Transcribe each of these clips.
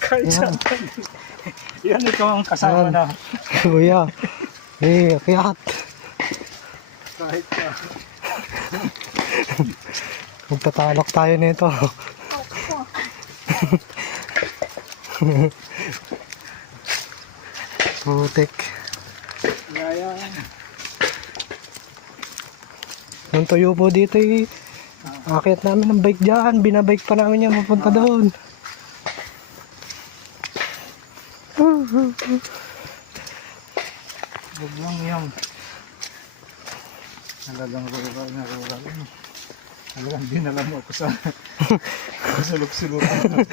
Kahit saan. Yan ito ang kasama na. Kuya. Kiyat. Kahit na. Magtatalok tayo nito. Putik. Yan. Yung tuyo po dito eh. Akit namin ng bike dyan. Binabike pa namin yan mapunta doon. Huwag lang yan. Talagang rural na rural. Talagang dinala mo ako sa sulok-sulukan.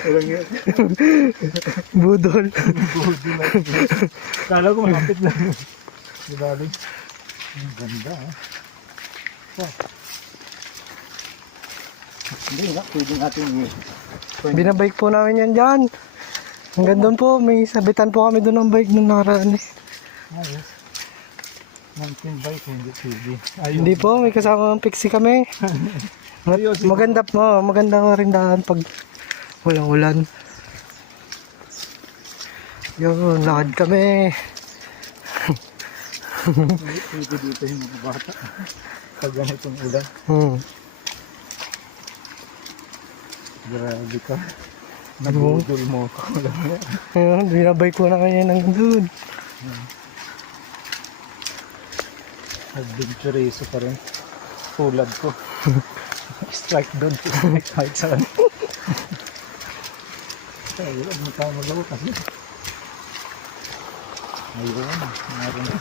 Walang yan. Budol. Budol lang. Kala ko malapit lang. Dibalig. Ang ganda ha. Oh. Hindi nga, pwede natin Binabike po namin yan dyan. Hanggang doon po, may sabitan po kami doon ng bike nung nakaraan eh. Ayos. Mountain bike, hindi pwede. Hindi po, may kasama ng pixie kami. Maganda po, maganda rin daan pag walang ulan. Yun, lakad kami. Hindi pwede dito yung mga bata. Pag ganitong ulan. Grabe ka. Nabudol mo ako. Ayun, binabike ko na kanya ng doon. Adventureso pa rin. Tulad ko. Strike doon. Strike kahit saan. Ayun, magkano lang kasi. Ayun, meron na.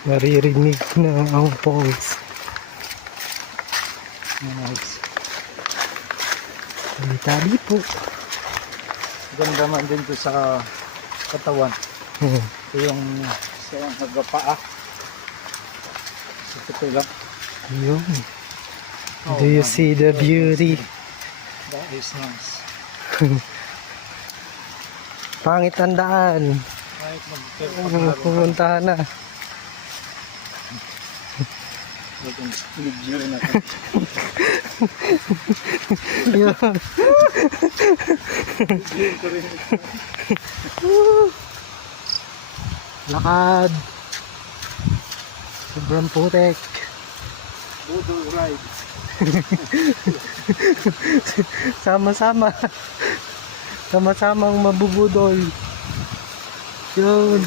Maririnig na ang pulse. Nice. Tabi po. Ganda man din to sa katawan. Ito yung sa hagapaa. Sa putula. Yun. Do you see the beauty? That is nice. Pangit ang daan. Kahit mag-care Pumuntahan na. Libre natin. Yun. Lakad. Sobrang putek. Budol ride. Sama-sama. Sama-samang mabubudol. Yun.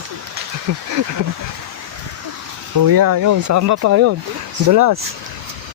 Kuya, yun. Sama pa yun. Dulas.